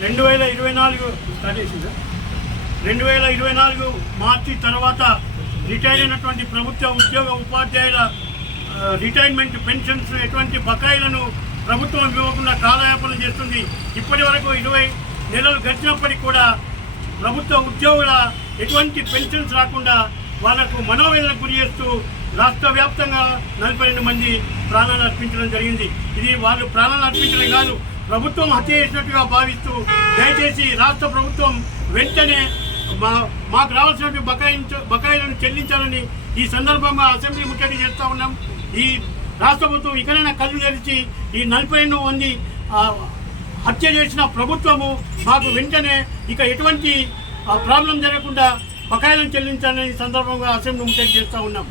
2024 start చేసిందా 2024 మార్చి తర్వాత retire అయినటువంటి ప్రభుత్వ ఉద్యోగ ఉపాధ్యాయుల రిటైర్మెంట్ పెన్షన్స్ ఎటువంటి బకాయిలను ప్రభుత్వం ఇవ్వకుండా కాలయాపన చేస్తుంది. ఇప్పటి వరకు 20 నెలలు గడిచినప్పటికీ కూడా ప్రభుత్వ ఉద్యోగుల ఎటువంటి పెన్షన్స్ రాకుండా వాళ్లకు మనోవేదనకు గురి చేస్తూ రాష్ట్ర వ్యాప్తంగా 42 మంది ప్రాణాలు అర్పించడం జరిగింది. ఇది వాళ్ళు ప్రాణాలు అర్పించడం కాదు, ప్రభుత్వం హత్య చేసినట్టుగా భావిస్తూ దయచేసి రాష్ట్ర ప్రభుత్వం వెంటనే మాకు రావాల్సినటువంటి బకాయిలను చెల్లించాలని ఈ సందర్భంగా అసెంబ్లీ ముట్టడి చేస్తూ ఉన్నాం. ఈ రాష్ట్ర ప్రభుత్వం ఇకనైనా కళ్ళు తెరిచి ఈ 42 మంది హత్య చేసిన ప్రభుత్వము మాకు వెంటనే ఇక ఎటువంటి ప్రాబ్లం జరగకుండా బకాయిలను చెల్లించాలని ఈ సందర్భంగా అసెంబ్లీ ముట్టడి చేస్తూ ఉన్నాం.